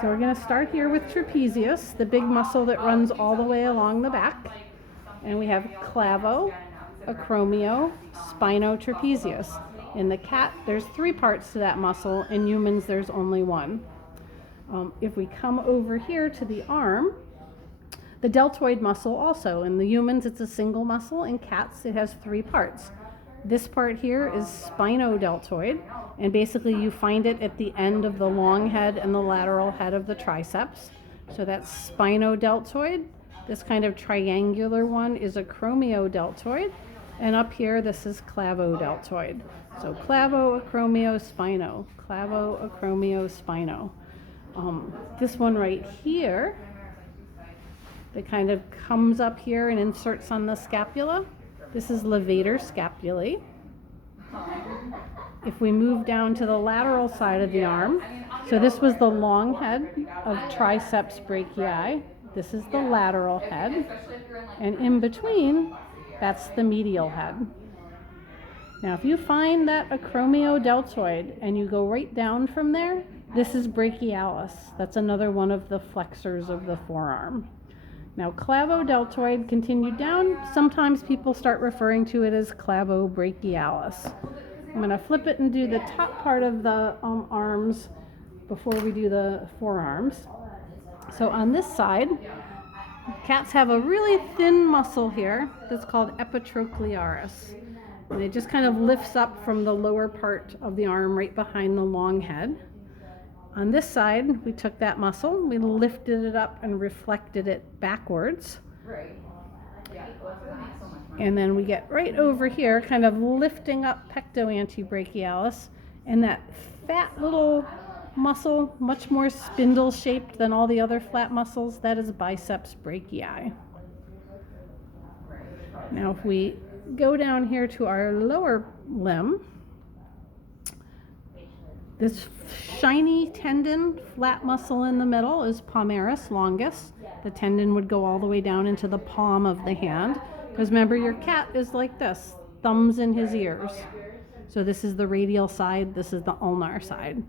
So we're going to start here with trapezius, the big muscle that runs all the way along the back. And we have clavo, acromio, spinotrapezius. In the cat, there's 3 parts to that muscle. In humans, there's only 1. If we come over here to the arm, the deltoid muscle also. In the humans, it's a single muscle. In cats, it has 3 parts. This part here is spinodeltoid, and basically you find it at the end of the long head and the lateral head of the triceps. So that's spinodeltoid. This kind of triangular one is acromiodeltoid, and up here this is clavodeltoid. So clavo, acromio, spino, clavo, acromio, spino. This one right here, that kind of comes up here and inserts on the scapula. This is levator scapulae. If we move down to the lateral side of the arm, so this was the long head of triceps brachii. This is the lateral head. And in between, that's the medial head. Now, if you find that acromiodeltoid and you go right down from there, this is brachialis. That's another one of the flexors of the forearm. Now, clavodeltoid continued down. Sometimes people start referring to it as clavobrachialis. I'm going to flip it and do the top part of the arms before we do the forearms. So on this side, cats have a really thin muscle here that's called epitrochlearis. And it just kind of lifts up from the lower part of the arm right behind the long head. On this side, we took that muscle, we lifted it up and reflected it backwards. And then we get right over here, kind of lifting up pectoantebrachialis, and that fat little muscle, much more spindle-shaped than all the other flat muscles, that is biceps brachii. Now if we go down here to our lower limb, this shiny tendon, flat muscle in the middle is palmaris longus. The tendon would go all the way down into the palm of the hand. Because remember, your cat is like this, thumbs in his ears. So this is the radial side, this is the ulnar side.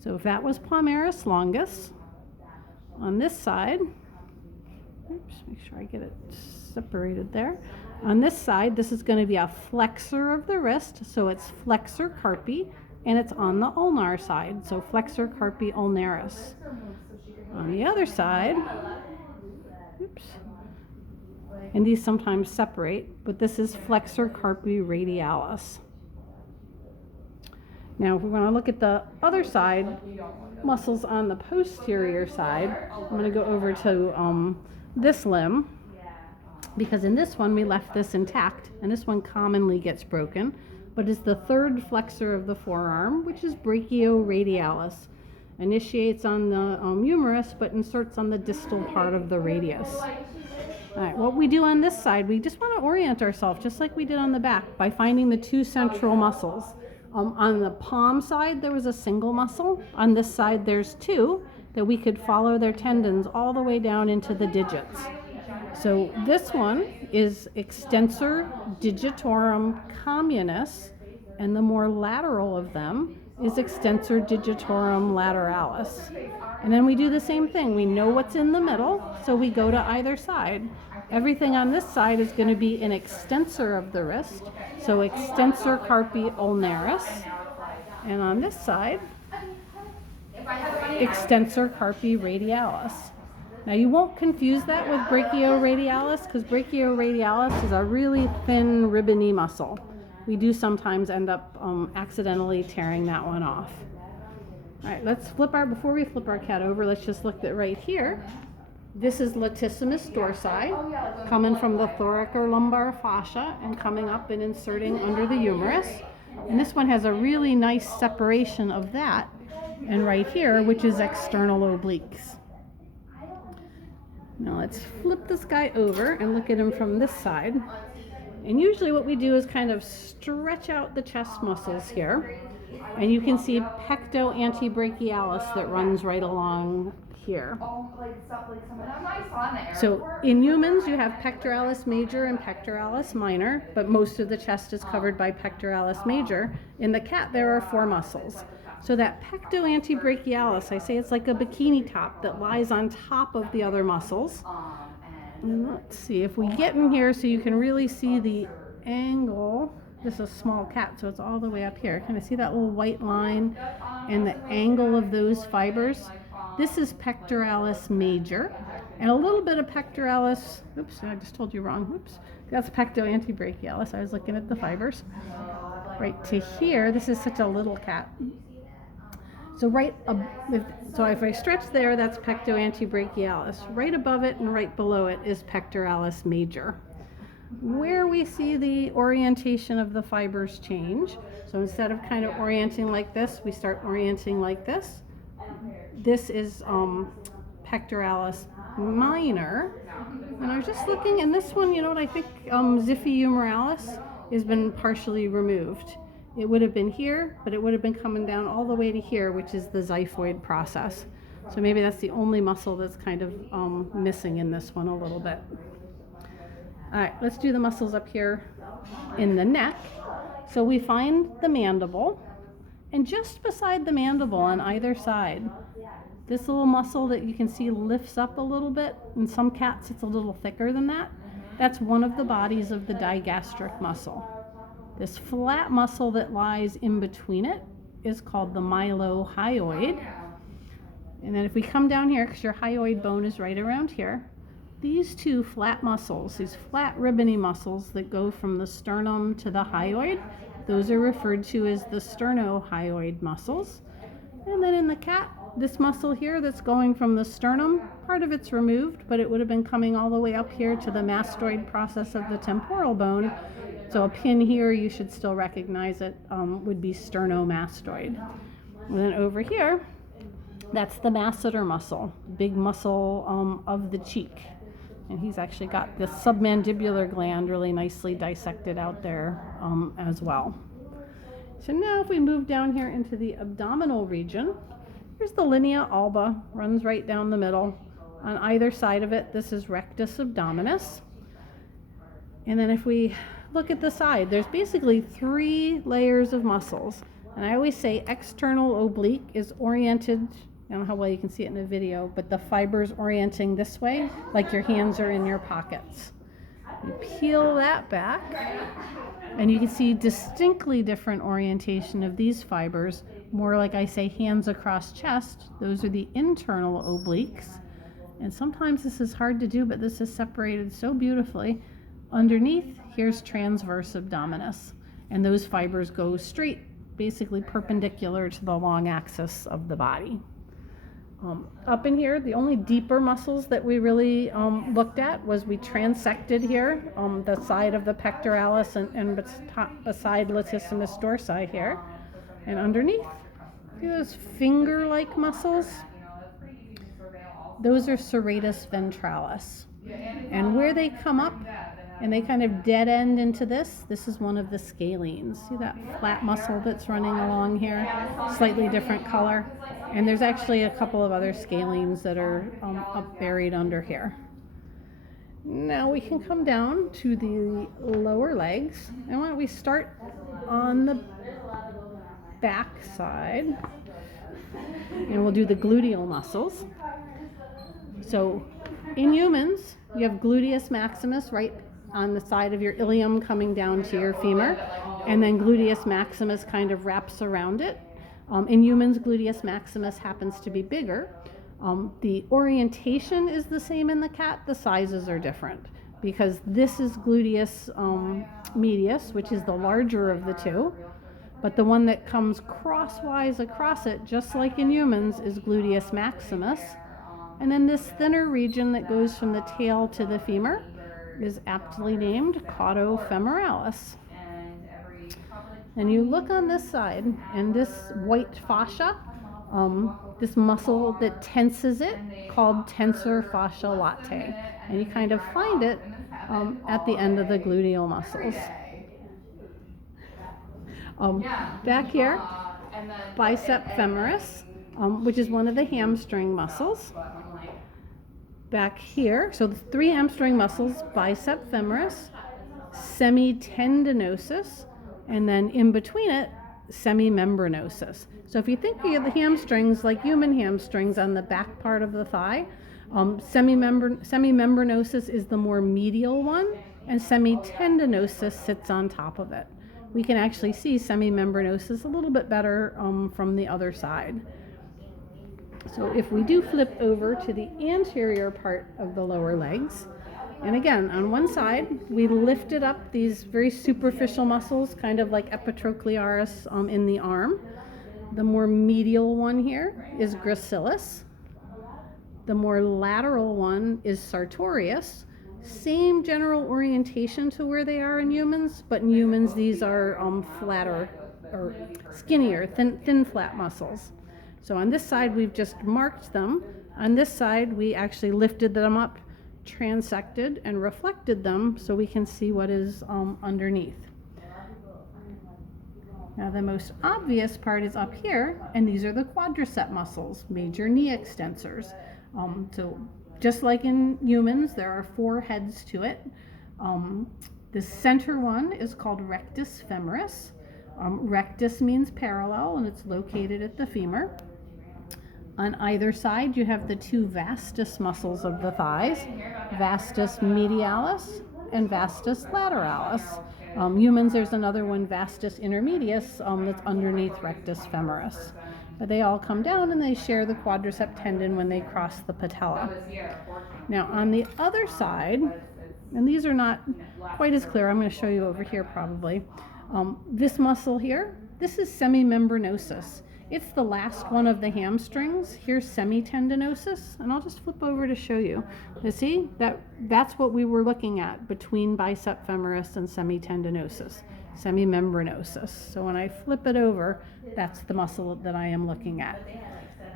So if that was palmaris longus, on this side, oops, make sure I get it separated there. On this side, this is going to be a flexor of the wrist, so it's flexor carpi. And it's on the ulnar side, so flexor carpi ulnaris. On the other side, oops, and these sometimes separate, but this is flexor carpi radialis. Now, if we want to look at the other side, muscles on the posterior side, I'm going to go over to this limb, because in this one we left this intact, and this one commonly gets broken. But is the third flexor of the forearm, which is brachioradialis. Initiates on the humerus, but inserts on the distal part of the radius. All right, what we do on this side, we just want to orient ourselves, just like we did on the back, by finding the 2 central muscles. On the palm side, there was a single muscle. On this side, there's 2 that we could follow their tendons all the way down into the digits. So this one is extensor digitorum communis, and the more lateral of them is extensor digitorum lateralis. And then we do the same thing. We know what's in the middle, so we go to either side. Everything on this side is going to be an extensor of the wrist, so extensor carpi ulnaris. And on this side, extensor carpi radialis. Now you won't confuse that with brachioradialis, because brachioradialis is a really thin ribbony muscle. We do sometimes end up accidentally tearing that one off. All right, before we flip our cat over, let's just look at right here. This is latissimus dorsi, coming from the thoracolumbar fascia and coming up and inserting under the humerus. And this one has a really nice separation of that, and right here, which is external obliques. Now let's flip this guy over and look at him from this side. And usually what we do is kind of stretch out the chest muscles here. And you can see pectoantebrachialis that runs right along here. So in humans, you have pectoralis major and pectoralis minor, but most of the chest is covered by pectoralis major. In the cat, there are 4 muscles. So that pecto antebrachialis, I say it's like a bikini top that lies on top of the other muscles. And let's see if we get in here so you can really see the angle. This is a small cat, so it's all the way up here. Can I see that little white line and the angle of those fibers? This is pectoralis major, and a little bit of pectoralis, oops, I just told you wrong, oops. That's pecto antebrachialis, I was looking at the fibers. Right to here, this is such a little cat. So if I stretch there, that's pecto antebrachialis. Right above it and right below it is pectoralis major. Where we see the orientation of the fibers change, so instead of kind of orienting like this, we start orienting like this. This is pectoralis minor. And I was just looking, and this one, you know what, I think Xiphi humoralis has been partially removed. It would have been here, but it would have been coming down all the way to here, which is the xiphoid process. So maybe that's the only muscle that's kind of missing in this one a little bit. All right, let's do the muscles up here in the neck. So we find the mandible, and just beside the mandible on either side, this little muscle that you can see lifts up a little bit. In some cats, it's a little thicker than that. That's one of the bodies of the digastric muscle. This flat muscle that lies in between it is called the mylohyoid. And then if we come down here, because your hyoid bone is right around here, these two flat muscles, these flat ribbony muscles that go from the sternum to the hyoid, those are referred to as the sternohyoid muscles. And then in the cat, this muscle here that's going from the sternum, part of it's removed, but it would have been coming all the way up here to the mastoid process of the temporal bone. So a pin here, you should still recognize it, would be sternomastoid. And then over here, that's the masseter muscle, big muscle of the cheek. And he's actually got this submandibular gland really nicely dissected out there as well. So now if we move down here into the abdominal region, here's the linea alba, runs right down the middle. On either side of it, this is rectus abdominis. And then if we look at the side, there's basically 3 layers of muscles. And I always say external oblique is oriented, I don't know how well you can see it in the video, but the fiber's orienting this way, like your hands are in your pockets. You peel that back, and you can see distinctly different orientation of these fibers, more like I say hands across chest. Those are the internal obliques. And sometimes this is hard to do, but this is separated so beautifully. Underneath, here's transverse abdominis, and those fibers go straight, basically perpendicular to the long axis of the body. Up in here, the only deeper muscles that we really looked at was we transected here, the side of the pectoralis and beside latissimus dorsi here. And underneath, see those finger-like muscles? Those are serratus ventralis. And where they come up and they kind of dead end into this is one of the scalenes. See that flat muscle that's running along here? Slightly different color. And there's actually a couple of other scalenes that are up buried under here. Now we can come down to the lower legs. And why don't we start on the back side. And we'll do the gluteal muscles. So in humans, you have gluteus maximus right on the side of your ilium coming down to your femur, and then gluteus maximus kind of wraps around it. In humans, gluteus maximus happens to be bigger. The orientation is the same in the cat, the sizes are different, because this is gluteus medius, which is the larger of the two, but the one that comes crosswise across it, just like in humans, is gluteus maximus. And then this thinner region that goes from the tail to the femur is aptly named caudofemoralis. And you look on this side, and this white fascia, this muscle that tenses it, called tensor fascia latae. And you kind of find it at the end of the gluteal muscles. Back here, bicep femoris, which is one of the hamstring muscles. Back here, so the 3 hamstring muscles, bicep femoris, semitendinosus, and then in between it, semimembranosus. So if you think of the hamstrings like human hamstrings on the back part of the thigh, semimembranosus is the more medial one, and semitendinosus sits on top of it. We can actually see semimembranosus a little bit better from the other side. So if we do flip over to the anterior part of the lower legs, and again, on one side, we lifted up these very superficial muscles, kind of like epitrochlearis in the arm. The more medial one here is gracilis. The more lateral one is sartorius. Same general orientation to where they are in humans, but in humans these are flatter or skinnier, thin flat muscles. So on this side we've just marked them. On this side we actually lifted them up, transected, and reflected them so we can see what is underneath. Now the most obvious part is up here, and these are the quadricep muscles, major knee extensors. So just like in humans, there are 4 heads to it. The center one is called rectus femoris. Rectus means parallel, and it's located at the femur. On either side, you have the 2 vastus muscles of the thighs, vastus medialis and vastus lateralis. Humans, there's another one, vastus intermedius, that's underneath rectus femoris. But they all come down and they share the quadricep tendon when they cross the patella. Now on the other side, and these are not quite as clear, I'm going to show you over here probably. This muscle here, this is semimembranosus. It's the last one of the hamstrings. Here's semitendinosus, and I'll just flip over to show you. You see, that's what we were looking at between bicep femoris and semitendinosus, semimembranosus. So when I flip it over, that's the muscle that I am looking at.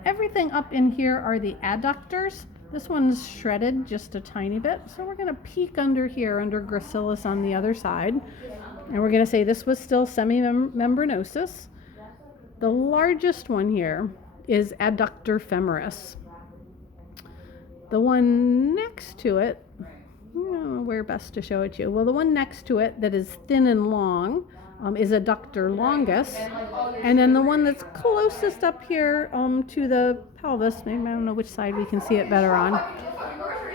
Everything up in here are the adductors. This one's shredded just a tiny bit, so we're going to peek under here, under gracilis on the other side, and we're going to say this was still semimembranosus. The largest one here is adductor femoris. The one next to it, where best to show it to you? Well, the one next to it that is thin and long is adductor longus. And then the one that's closest up here to the pelvis, maybe I don't know which side we can see it better on.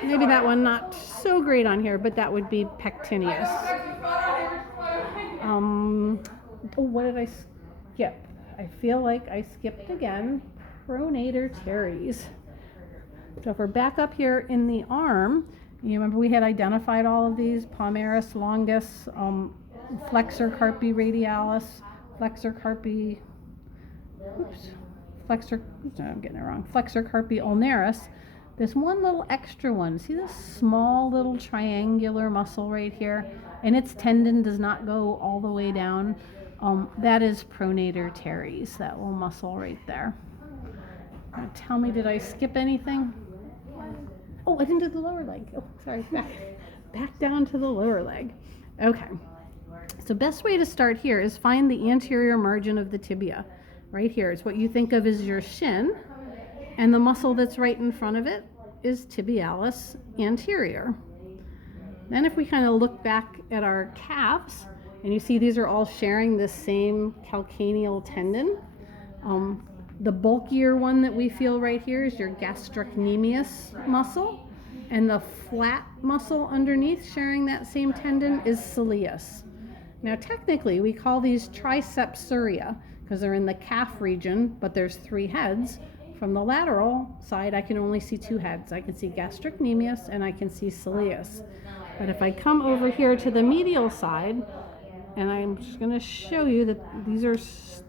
Maybe that one not so great on here, but that would be pectineus. What did I skip? I feel like I skipped again. Pronator teres. So if we're back up here in the arm, you remember we had identified all of these: palmaris longus, flexor carpi radialis, flexor carpi, I'm getting it wrong, flexor carpi ulnaris. This one little extra one, see this small little triangular muscle right here, and its tendon does not go all the way down. That is pronator teres, that little muscle right there. Now tell me, did I skip anything? Oh, I didn't do the lower leg. Oh, sorry, back down to the lower leg. Okay, so best way to start here is find the anterior margin of the tibia. Right here is what you think of as your shin, and the muscle that's right in front of it is tibialis anterior. Then if we kind of look back at our calves, and you see these are all sharing the same calcaneal tendon. The bulkier one that we feel right here is your gastrocnemius muscle, and the flat muscle underneath sharing that same tendon is soleus. Now technically we call these tricepsuria because they're in the calf region, but there's 3 heads. From the lateral side I can only see 2 heads. I can see gastrocnemius and I can see soleus. But if I come over here to the medial side, and I'm just going to show you that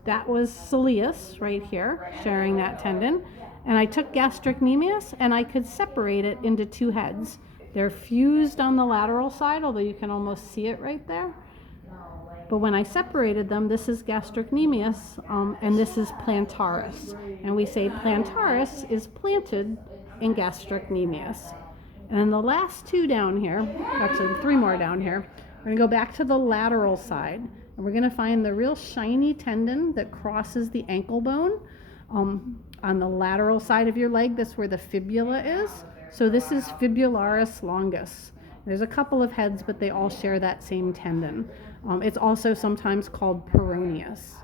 that was soleus right here, sharing that tendon. And I took gastrocnemius and I could separate it into 2 heads. They're fused on the lateral side, although you can almost see it right there. But when I separated them, this is gastrocnemius and this is plantaris. And we say plantaris is planted in gastrocnemius. And then the last 2 down here, actually 3 more down here, we're going to go back to the lateral side, and we're going to find the real shiny tendon that crosses the ankle bone. On the lateral side of your leg, that's where the fibula is. So this is fibularis longus. There's a couple of heads, but they all share that same tendon. It's also sometimes called peroneus.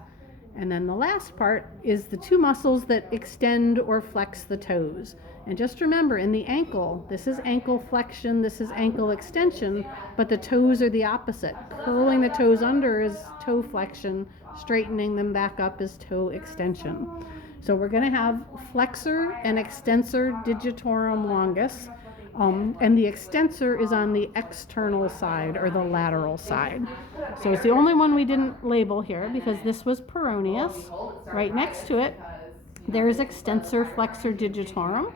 And then the last part is the two muscles that extend or flex the toes. And just remember, in the ankle, this is ankle flexion, this is ankle extension, but the toes are the opposite. Curling the toes under is toe flexion, straightening them back up is toe extension. So we're going to have flexor and extensor digitorum longus. And the extensor is on the external side or the lateral side. So it's the only one we didn't label here because this was peroneus. Right next to it, there's extensor flexor digitorum.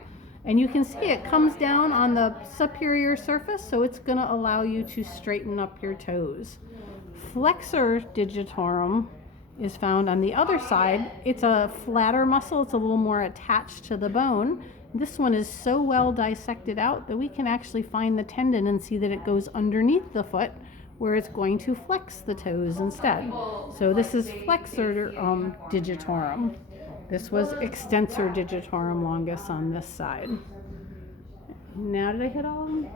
And you can see it comes down on the superior surface, so it's going to allow you to straighten up your toes. Flexor digitorum is found on the other side. It's a flatter muscle. It's a little more attached to the bone. This one is so well dissected out that we can actually find the tendon and see that it goes underneath the foot where it's going to flex the toes instead. So this is flexor digitorum. This was extensor digitorum longus on this side. Now did I hit all of them?